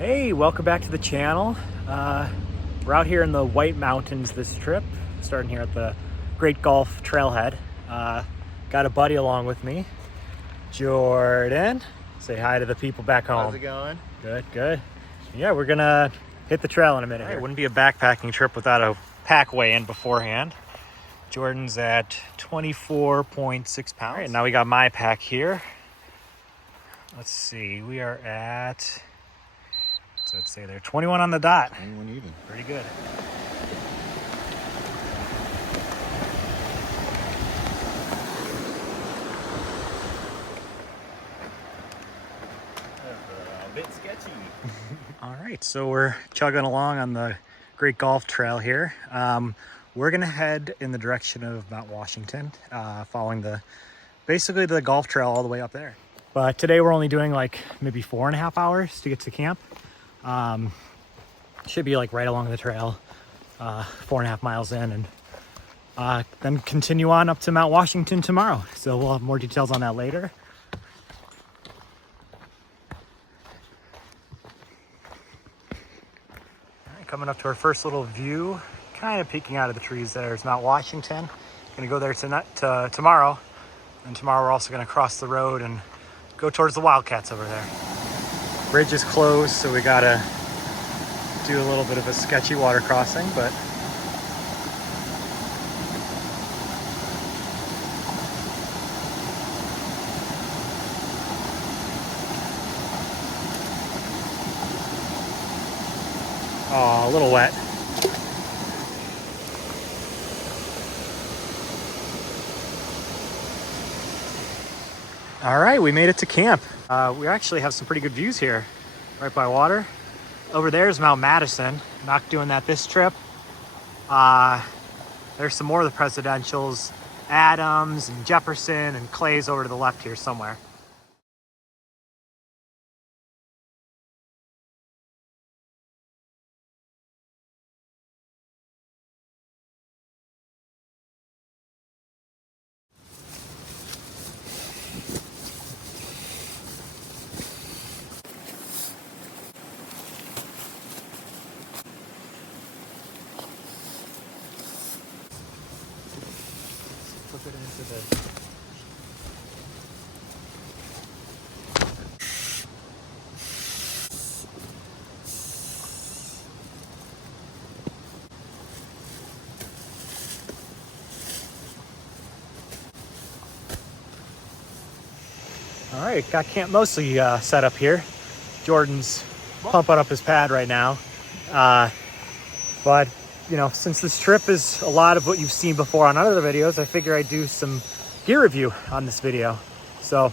Hey, welcome back to the channel. We're out here in the White Mountains this trip, starting here at the Great Gulf Trailhead. Got a buddy along with me, Jordan. Say hi to the people back home. How's it going? Good, good. Yeah, we're gonna hit the trail in a minute. It wouldn't be a backpacking trip without a pack weigh-in beforehand. Jordan's at 24.6 pounds. All right, now we got my pack here. Let's see, we are at, so let's say there, 21 on the dot. 21 even. Pretty good. A bit sketchy. All right, so we're chugging along on the Great Gulf Trail here. We're gonna head in the direction of Mount Washington, following basically the Gulf Trail all the way up there. But today we're only doing like maybe 4.5 hours to get to camp. Should be like right along the trail, 4.5 miles in, and then continue on up to Mount Washington tomorrow. So we'll have more details on that later. All right, coming up to our first little view, kind of peeking out of the trees there is Mount Washington. Gonna go there tomorrow, and tomorrow we're also gonna cross the road and go towards the Wildcats over there. Bridge is closed, so we gotta do a little bit of a sketchy water crossing, but oh, a little wet. All right, we made it to camp. We actually have some pretty good views here, right by water. Over there is Mount Madison. Not doing that this trip. There's some more of the presidentials, Adams and Jefferson and Clay's over to the left here somewhere. Flip it into the... All right, got camp mostly set up here. Jordan's pumping up his pad right now. But you know, since this trip is a lot of what you've seen before on other videos, I figure I'd do some gear review on this video. So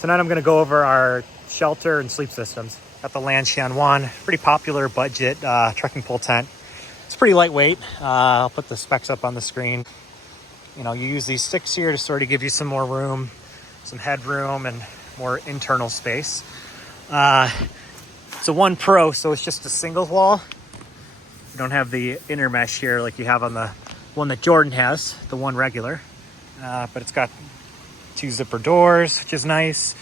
tonight I'm gonna go over our shelter and sleep systems. Got the Lanshan one, pretty popular budget trekking pole tent. It's pretty lightweight. I'll put the specs up on the screen. You know, you use these sticks here to sort of give you some more room, some headroom, and more internal space. It's a 1 Pro, so it's just a single wall. You don't have the inner mesh here like you have on the one that Jordan has, the one regular. But it's got 2 zipper doors, which is nice.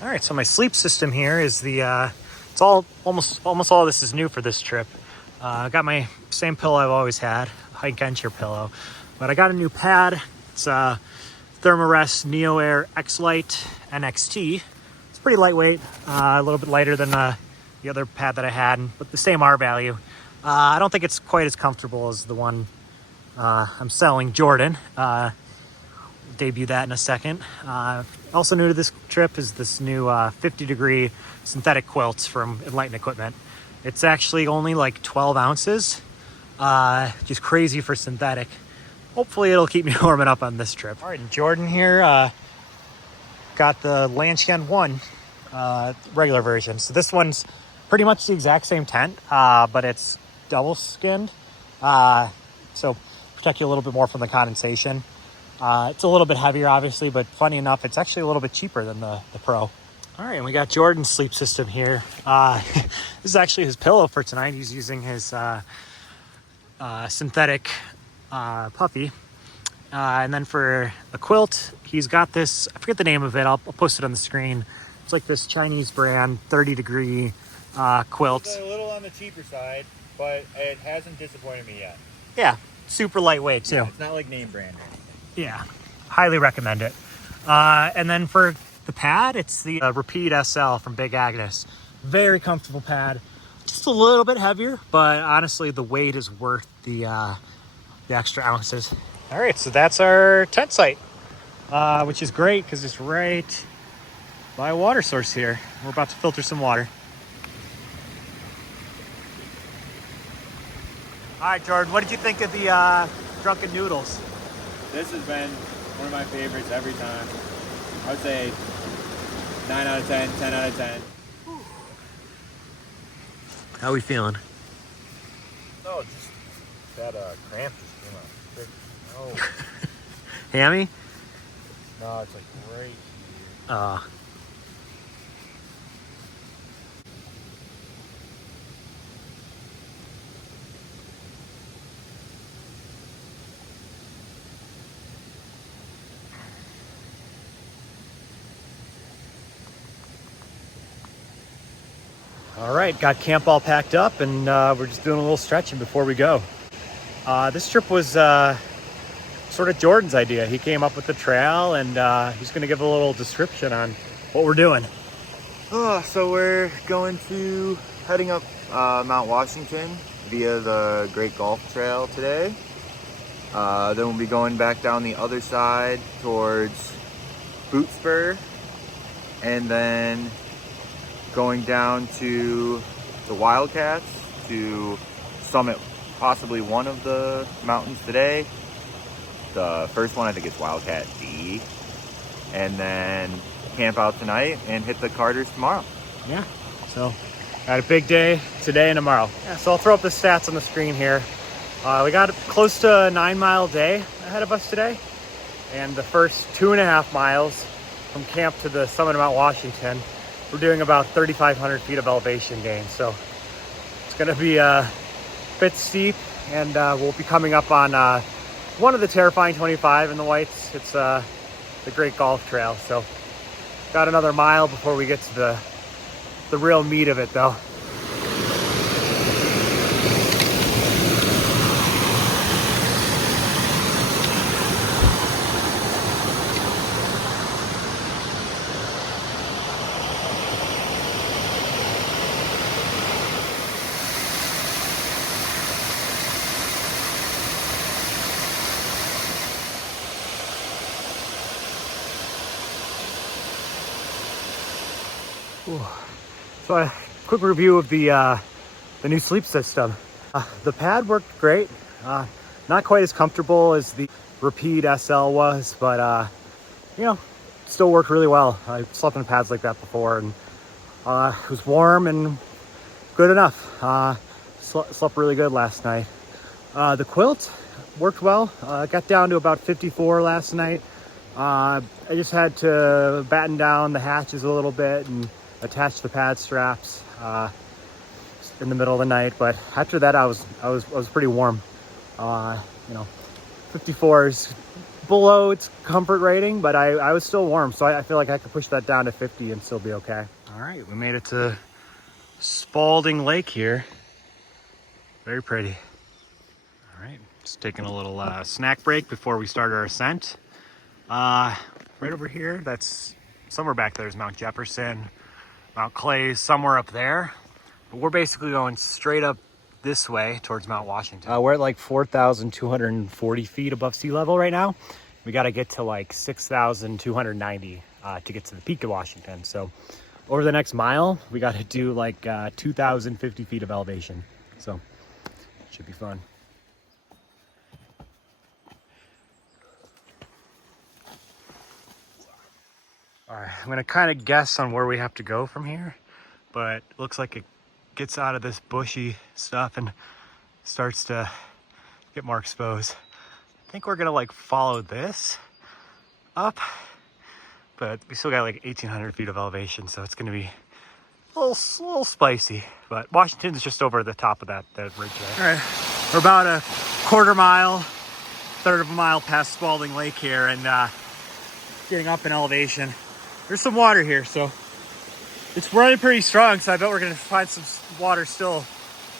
All right, so my sleep system here is the, it's all, almost all of this is new for this trip. I got my same pillow I've always had, Hikenature Pillow. But I got a new pad. It's a Thermarest Neoair Xlite NXT. It's pretty lightweight, a little bit lighter than the other pad that I had, but the same R value. I don't think it's quite as comfortable as the one I'm selling Jordan. Debut that in a second. Also new to this trip is this new 50-degree synthetic quilts from Xlite Equipment. It's actually only like 12 ounces, which is crazy for synthetic. Hopefully it'll keep me warming up on this trip. All right, and Jordan here got the Lanshan 1 regular version. So this one's pretty much the exact same tent, but it's double skinned. So protect you a little bit more from the condensation. It's a little bit heavier, obviously, but funny enough, it's actually a little bit cheaper than the Pro. All right, and we got Jordan's sleep system here. This is actually his pillow for tonight. He's using his synthetic puffy. And then for the quilt, he's got this, I forget the name of it, I'll post it on the screen. It's like this Chinese brand 30-degree quilt. It's a little on the cheaper side, but it hasn't disappointed me yet. Yeah, super lightweight too. It's not like name brand or anything. Yeah, highly recommend it. And then for the pad, it's the Repeat SL from Big Agnes. Very comfortable pad. Just a little bit heavier, but honestly, the weight is worth the extra ounces. All right, so that's our tent site, which is great because it's right by a water source here. We're about to filter some water. All right, Jordan, what did you think of the drunken noodles? This has been one of my favorites every time. I would say 9 out of 10, 10 out of 10. How are we feeling? No, just that cramp just came out. No, Hammy? no, it's like right here. All right, got camp all packed up, and we're just doing a little stretching before we go. This trip was sort of Jordan's idea. He came up with the trail, and he's going to give a little description on what we're doing. So we're heading up Mount Washington via the Great Gulf Trail today. Then we'll be going back down the other side towards Boot Spur, and then going down to the Wildcats to summit possibly one of the mountains today. The first one I think is Wildcat D, and then camp out tonight and hit the Carters tomorrow. Yeah, so got a big day today and tomorrow. Yeah, so I'll throw up the stats on the screen here. We got close to a 9-mile day ahead of us today, and the first 2.5 miles from camp to the summit of Mount Washington, we're doing about 3,500 feet of elevation gain. So it's going to be a bit steep, and we'll be coming up on one of the terrifying 25 in the whites. It's the Great Gulf Trail. So got another mile before we get to the real meat of it, though. So a quick review of the new sleep system. The pad worked great. Not quite as comfortable as the Repeat SL was, but you know, still worked really well. I slept in pads like that before, and it was warm and good enough. Slept really good last night. The quilt worked well. Got down to about 54 last night. I just had to batten down the hatches a little bit and attach the pad straps in the middle of the night, but after that I was pretty warm. You know, 54 is below its comfort rating, but I was still warm, so I feel like I could push that down to 50 and still be okay. All right, we made it to Spalding Lake here. Very pretty. All right, just taking a little snack break before we start our ascent. Right over here, that's somewhere back there is Mount Jefferson, Mount Clay's somewhere up there. But we're basically going straight up this way towards Mount Washington. We're at like 4,240 feet above sea level right now. We got to get to like 6,290 to get to the peak of Washington. So over the next mile, we got to do like 2,050 feet of elevation. So it should be fun. All right, I'm gonna kind of guess on where we have to go from here, but it looks like it gets out of this bushy stuff and starts to get more exposed. I think we're gonna like follow this up, but we still got like 1,800 feet of elevation, so it's gonna be a little spicy. But Washington's just over the top of that ridge there. All right, we're about a quarter mile, third of a mile past Spalding Lake here, and getting up in elevation. There's some water here, so It's running pretty strong, so I bet we're gonna find some water still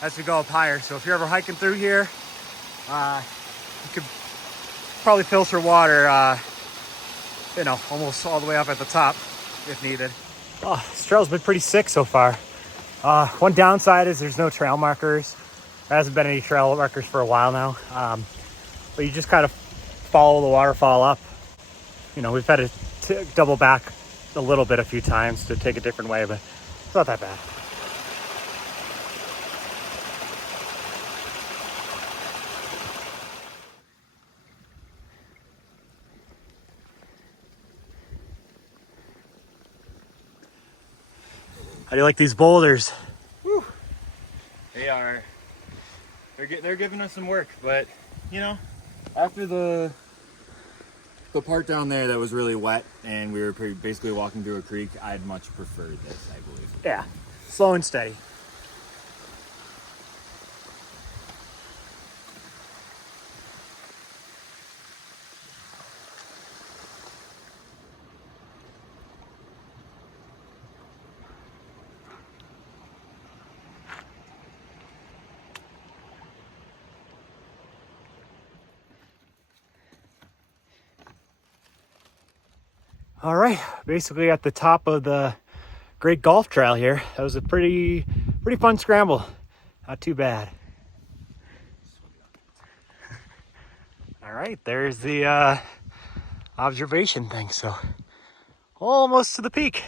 as we go up higher. So if you're ever hiking through here, you could probably filter water, you know, almost all the way up at the top if needed. Oh, this trail's been pretty sick so far. One downside is there's no trail markers. There hasn't been any trail markers for a while now. But you just kind of follow the waterfall up. You know, we've had to double back a little bit a few times to take a different way, but it's not that bad. How do you like these boulders? Woo. They're giving us some work, but you know, after the part down there that was really wet and we were basically walking through a creek, I'd much prefer this, I believe. Yeah, slow and steady. All right, basically at the top of the Great Golf Trail here. That was a pretty fun scramble. Not too bad. All right, there's the observation thing. So almost to the peak.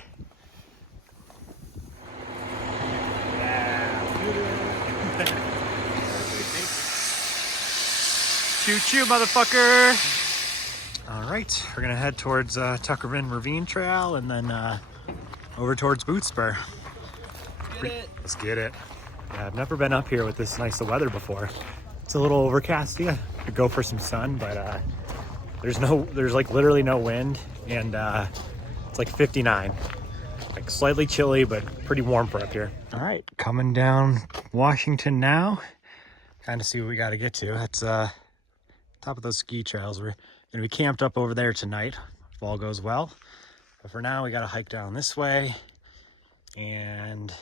Choo choo, motherfucker. All right, we're gonna head towards Tuckerman Ravine Trail and then over towards Boot Spur. Let's get it. Yeah, I've never been up here with this nice weather before. It's a little overcast. Yeah, could go for some sun, but there's like literally no wind, and it's like 59. Like slightly chilly, but pretty warm for up here. All right, coming down Washington now. Kind of see what we got to get to. That's top of those ski trails. We're gonna be camped up over there tonight if all goes well. But for now, we got to hike down this way, and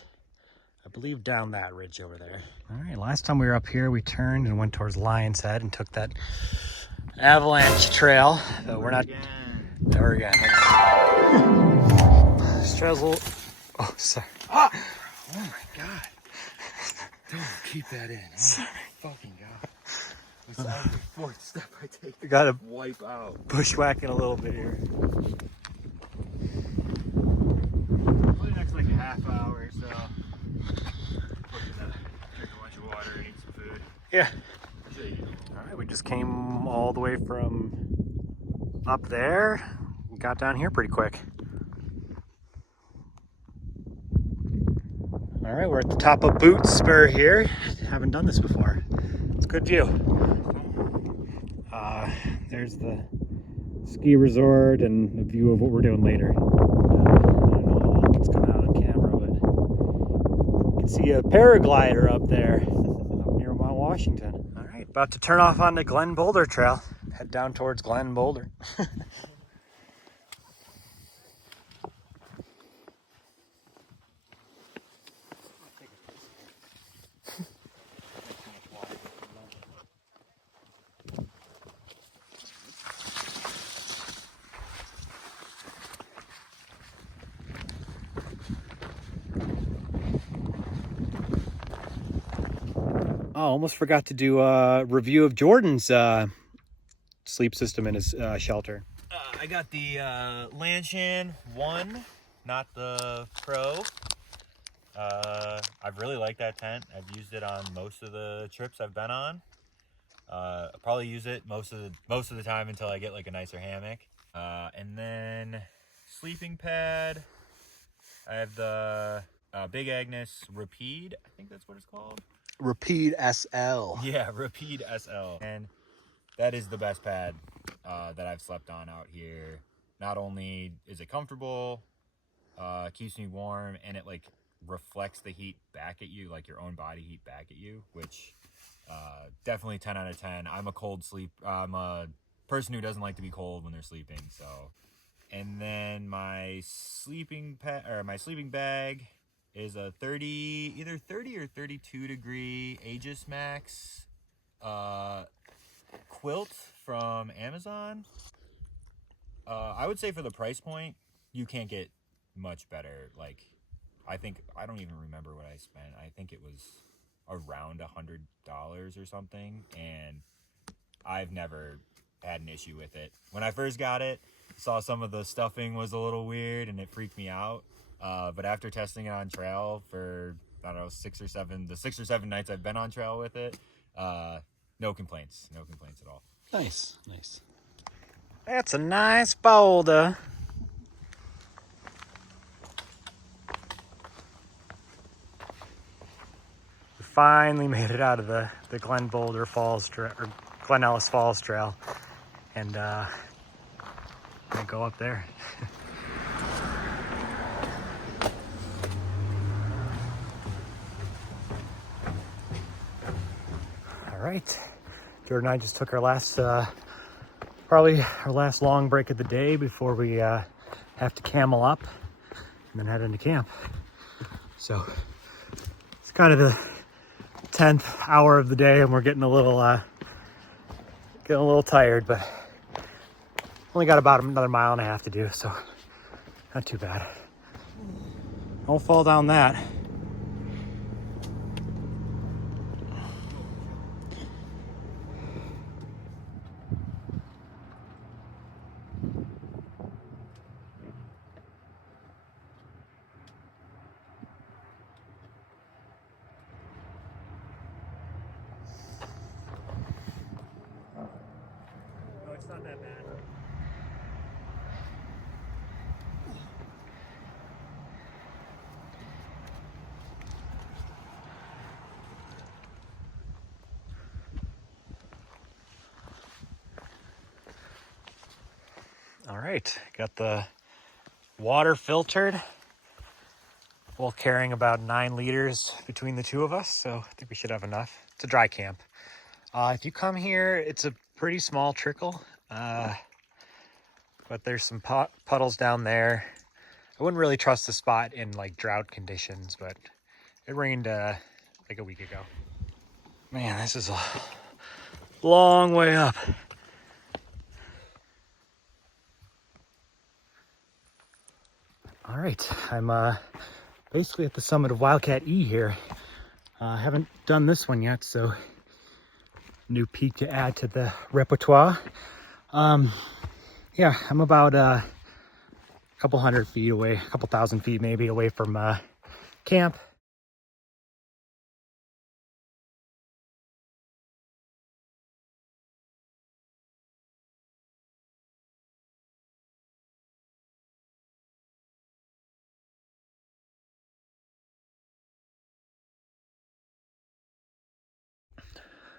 I believe down that ridge over there. All right, last time we were up here, we turned and went towards Lion's Head and took that avalanche trail. So we're not. There we go. This trail's a little. Oh, sorry. Ah! Oh my god! Don't keep that in. Oh sorry. Fucking god! It's every fourth step I take. We gotta wipe out. Bushwhacking a little bit here. Probably next like a half hour or so. Looking to drink a bunch of water and eat some food. Yeah. All right, we just came all the way from up there. Got down here pretty quick. All right, we're at the top of Boot Spur here. Haven't done this before. It's a good view. There's the ski resort and the view of what we're doing later. I don't know if it's coming out on camera, but you can see a paraglider up there up near Mount Washington. All right, about to turn off on the Glen Boulder Trail. Head down towards Glen Boulder. Oh, almost forgot to do a review of Jordan's sleep system in his shelter. I got the Lanshan 1, not the Pro. I really like that tent. I've used it on most of the trips I've been on. I'll probably use it most of the time until I get like a nicer hammock. And then sleeping pad. I have the Big Agnes Rapide. I think that's what it's called. Rapide SL. Yeah, Rapide SL. And that is the best pad that I've slept on out here. Not only is it comfortable, keeps me warm, and it like reflects the heat back at you, like your own body heat back at you, which definitely 10 out of 10. I'm a person who doesn't like to be cold when they're sleeping, so And then my sleeping bag is a either 30 or 32 degree Aegis Max quilt from Amazon. I would say for the price point, you can't get much better. Like, I don't even remember what I spent. I think it was around $100 or something, and I've never had an issue with it. When I first got it, saw some of the stuffing was a little weird and it freaked me out. But after testing it on trail for, I don't know, 6 or 7 nights I've been on trail with it, no complaints at all. Nice, nice. That's a nice boulder. We finally made it out of the Glen Boulder Falls Trail, or Glen Ellis Falls Trail, and gonna go up there. All right, Jordan and I just took our last, probably our last long break of the day before we have to camel up and then head into camp. So it's kind of the 10th hour of the day, and we're getting a little tired, but only got about another mile and a half to do, so not too bad. Don't fall down that. No, it's not that bad. All right, got the water filtered. We're carrying about 9 liters between the two of us, so I think we should have enough. It's a dry camp. If you come here, it's a pretty small trickle, but there's some puddles down there. I wouldn't really trust the spot in like drought conditions, but it rained like a week ago. Man, this is a long way up. All right, I'm basically at the summit of Wildcat E here. I haven't done this one yet, so new peak to add to the repertoire. Yeah, I'm about a couple hundred feet away, a couple thousand feet maybe away from camp.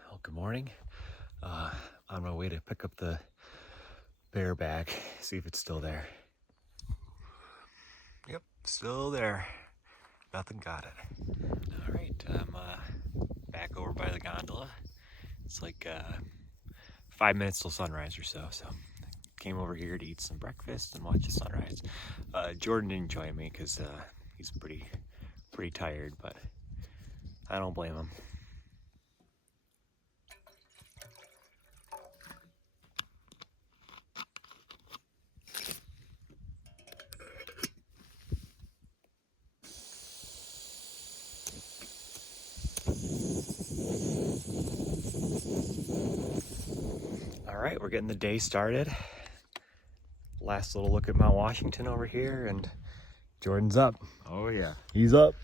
Well, good morning. On my way to pick up the bear bag, see if it's still there. Yep, still there. Nothing got it. All right, I'm back over by the gondola. It's like 5 minutes till sunrise or so. So came over here to eat some breakfast and watch the sunrise. Jordan didn't join me because he's pretty tired, but I don't blame him. All right, we're getting the day started. Last little look at Mount Washington over here, and Jordan's up. Oh yeah. He's up.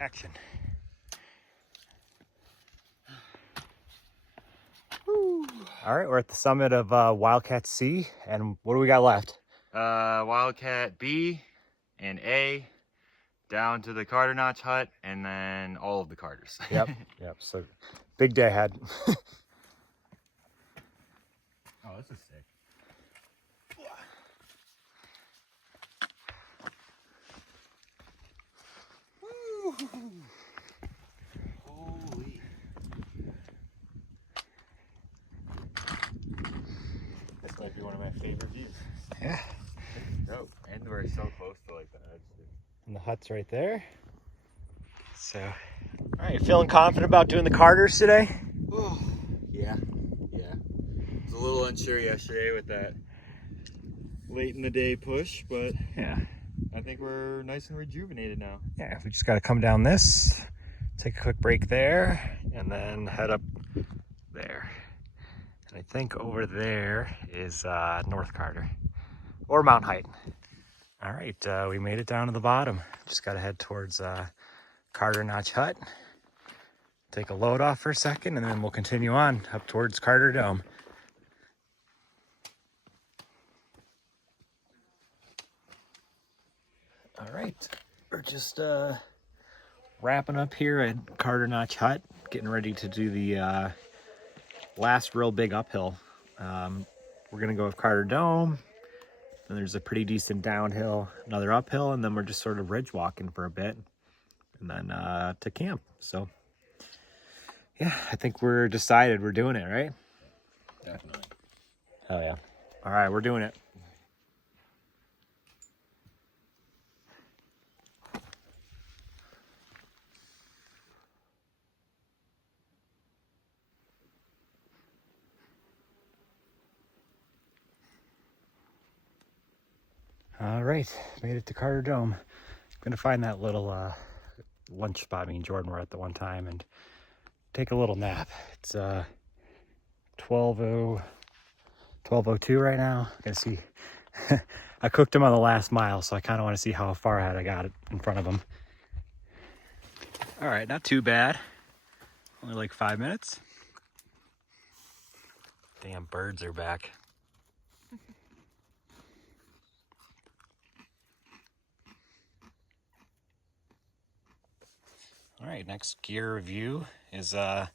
Action. All right, we're at the summit of Wildcat C, and what do we got left? Wildcat B and A, down to the Carter Notch hut, and then all of the Carters. Yep. So big day ahead. Oh, this is sick. Holy. This might be one of my favorite views. Yeah. Oh, and we're so close to like the edge. And the hut's right there. So, all right, feeling confident about doing the Carters today? Oh, yeah. I was a little unsure yesterday with that late in the day push, but Yeah. I think we're nice and rejuvenated now. Yeah, we just got to come down this, take a quick break there, and then head up there. And I think over there is North Carter or Mount Height. All right, we made it down to the bottom. Just got to head towards Carter Notch Hut. Take a load off for a second, and then we'll continue on up towards Carter Dome. All right, we're just wrapping up here at Carter Notch Hut, getting ready to do the last real big uphill. We're gonna go with Carter Dome, then there's a pretty decent downhill, another uphill, and then we're just sort of ridge walking for a bit, and then to camp. So yeah, I think we're decided we're doing it, right? Definitely. Hell yeah. All right, we're doing it. All right, made it to Carter Dome. Gonna find that little lunch spot me and Jordan were at the one time and take a little nap. It's 12:02 right now. Gonna see. I cooked him on the last mile, so I kind of want to see how far ahead I got it in front of him. All right, not too bad. Only like 5 minutes. Damn birds are back. All right, next gear review is going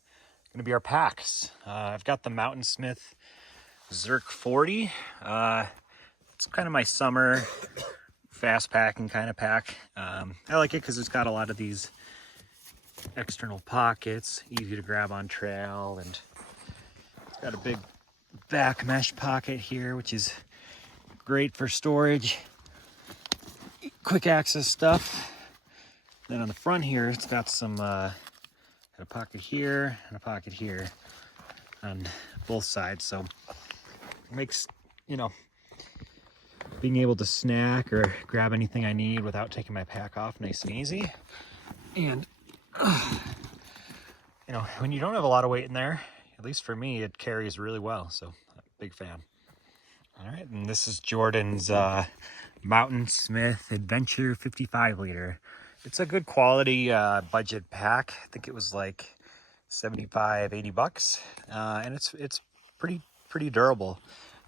to be our packs. I've got the Mountiansmith Zerk 40. It's kind of my summer fast packing kind of pack. I like it because it's got a lot of these external pockets, easy to grab on trail, and it's got a big back mesh pocket here, which is great for storage, quick access stuff. Then on the front here, it's got some a pocket here and a pocket here on both sides, so it makes, you know, being able to snack or grab anything I need without taking my pack off nice and easy. And you know, when you don't have a lot of weight in there, at least for me, it carries really well, so I'm a big fan. All right, and this is Jordan's Mountiansmith Adventure 55 liter. It's a good quality budget pack. I think it was like 75, 80 bucks. And it's pretty durable.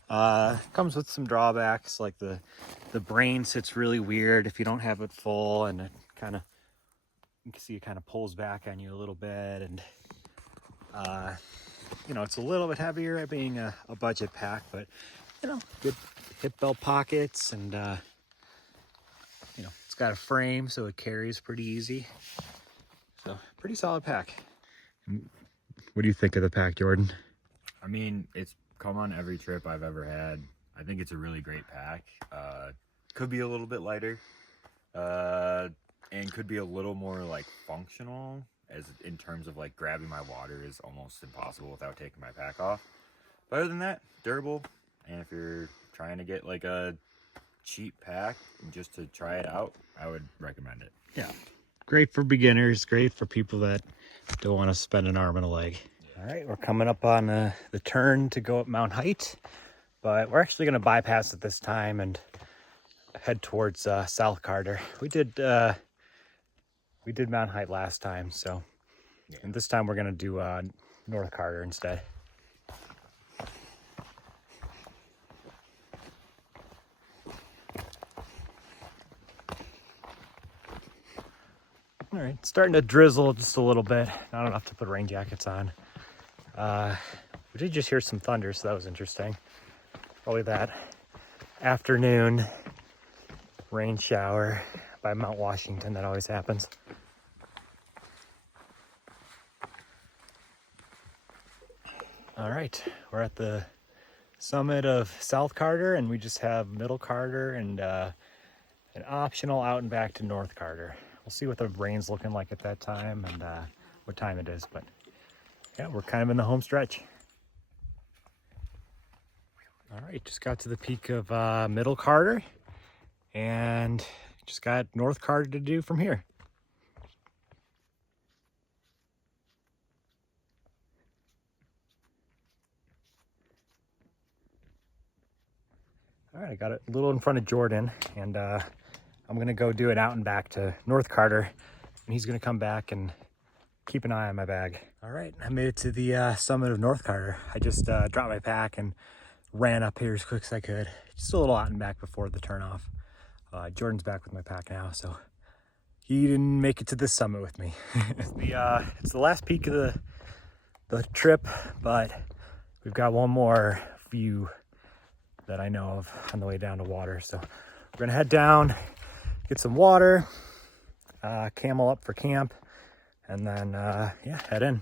Comes with some drawbacks, like the brain sits really weird if you don't have it full, and it kind of, you can see it kind of pulls back on you a little bit, and you know, it's a little bit heavier at being a budget pack, but you know, good hip belt pockets, and you know, it's got a frame, so it carries pretty easy. So pretty solid pack. What do you think of the pack, Jordan? I mean, it's come on every trip I've ever had. I think it's a really great pack. Could be a little bit lighter, and could be a little more like functional, as in terms of like grabbing my water is almost impossible without taking my pack off. But other than that, durable. And if you're trying to get like a cheap pack just to try it out, I would recommend it. Yeah, great for beginners, great for people that don't want to spend an arm and a leg. All right, we're coming up on the turn to go up Mount Height, but we're actually going to bypass it this time and head towards South Carter. We did Mount Height last time, so yeah. And this time we're going to do North Carter instead. All right, it's starting to drizzle just a little bit. Not enough to put rain jackets on. We did just hear some thunder, so that was interesting. Probably that afternoon rain shower by Mount Washington that always happens. All right, we're at the summit of South Carter, and we just have Middle Carter and an optional out and back to North Carter. We'll see what the rain's looking like at that time and what time it is, but yeah, we're kind of in the home stretch. All right, just got to the peak of Middle Carter and just got North Carter to do from here. All right, I got it a little in front of Jordan, and I'm gonna go do it out and back to North Carter, and he's gonna come back and keep an eye on my bag. All right, I made it to the summit of North Carter. I just dropped my pack and ran up here as quick as I could. Just a little out and back before the turnoff. Jordan's back with my pack now, so he didn't make it to this summit with me. It's the last peak of the trip, but we've got one more view that I know of on the way down to water. So we're gonna head down, get some water, camel up for camp, and then yeah, head in.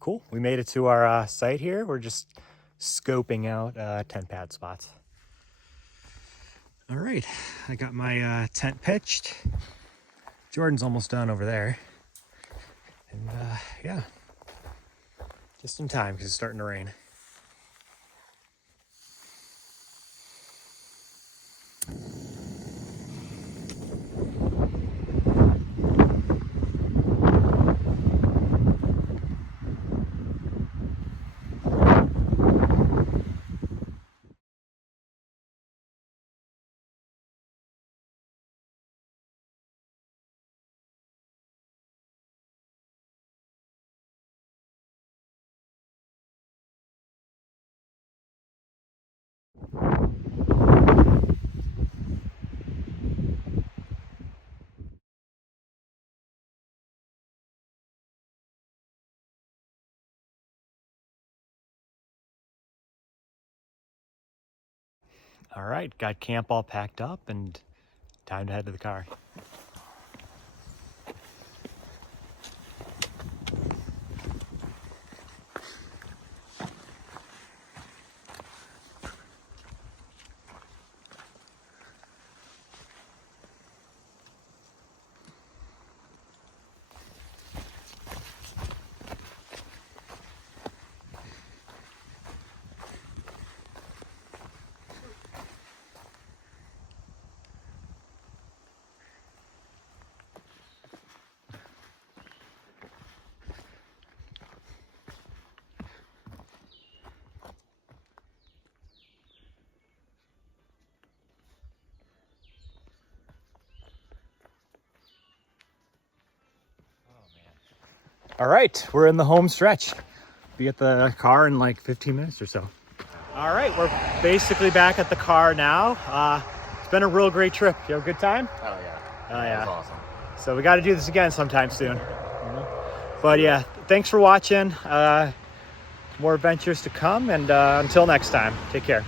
Cool, we made it to our site here. We're just scoping out tent pad spots. All right, I got my tent pitched. Jordan's almost done over there. And yeah, just in time because it's starting to rain. All right, got camp all packed up and time to head to the car. All right, we're in the home stretch. Be at the car in like 15 minutes or so. All right, we're basically back at the car now. It's been a real great trip. You have a good time? Oh yeah. Oh yeah. That was awesome. So we got to do this again sometime soon. But yeah, thanks for watching. More adventures to come, and until next time, take care.